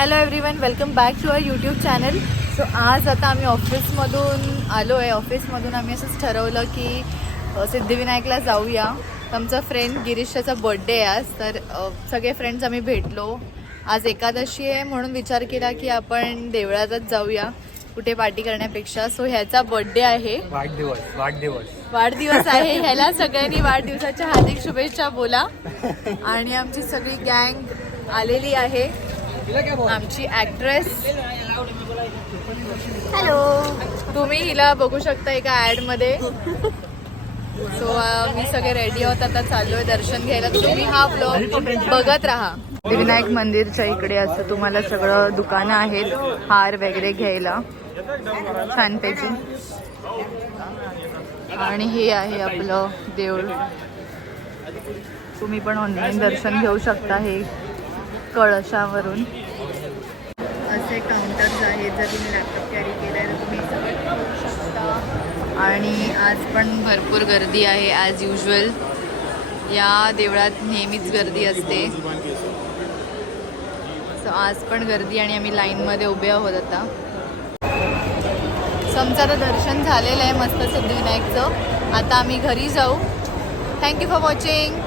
Hello everyone, welcome back to our YouTube channel. So आज आता आम्ही ऑफिसमधून आलो आहे. ऑफिसमधून आम्ही असंच ठरवलं की सिद्धिविनायकला जाऊया. आमचा फ्रेंड गिरीशाचा बड्डे आहे आज, तर सगळे फ्रेंड्स आम्ही भेटलो. आज एकादशी आहे म्हणून विचार केला की आपण देवळातच जाऊया कुठे पार्टी करण्यापेक्षा. सो ह्याचा बड्डे आहे, वाढदिवस आहे. ह्याला सगळ्यांनी वाढदिवसाच्या हार्दिक शुभेच्छा बोला. आणि आमची सगळी गँग आलेली आहे. आमची ॲक्ट्रेस, हॅलो, तुम्ही हिला बघू शकता एका ॲडमध्ये. सो मी सगळे रेडी आहोत, आता चाललोय दर्शन घ्यायला. तुम्ही हा ब्लॉग बघत राहा. विनायक मंदिरच्या इकडे असं तुम्हाला सगळं दुकानं आहेत हार वगैरे घ्यायला छानपैकी. आणि हे आहे आपलं देऊळ. तुम्ही पण ऑनलाईन दर्शन घेऊ शकता हे कळशावरून. असे काउंटर्स आहेत, जर तुम्ही लॅपटॉप कॅरी केला आहे तर तुम्ही सगळं करू शकता. आणि आज पण भरपूर गर्दी आहे ॲज युजल. या देवळात नेहमीच गर्दी असते. सो आज पण गर्दी आणि आम्ही लाईनमध्ये उभे आहोत आता. सो आमचं आता दर्शन झालेलं आहे मस्त सिद्धिविनायकचं. आता आम्ही घरी जाऊ. Thank you for watching.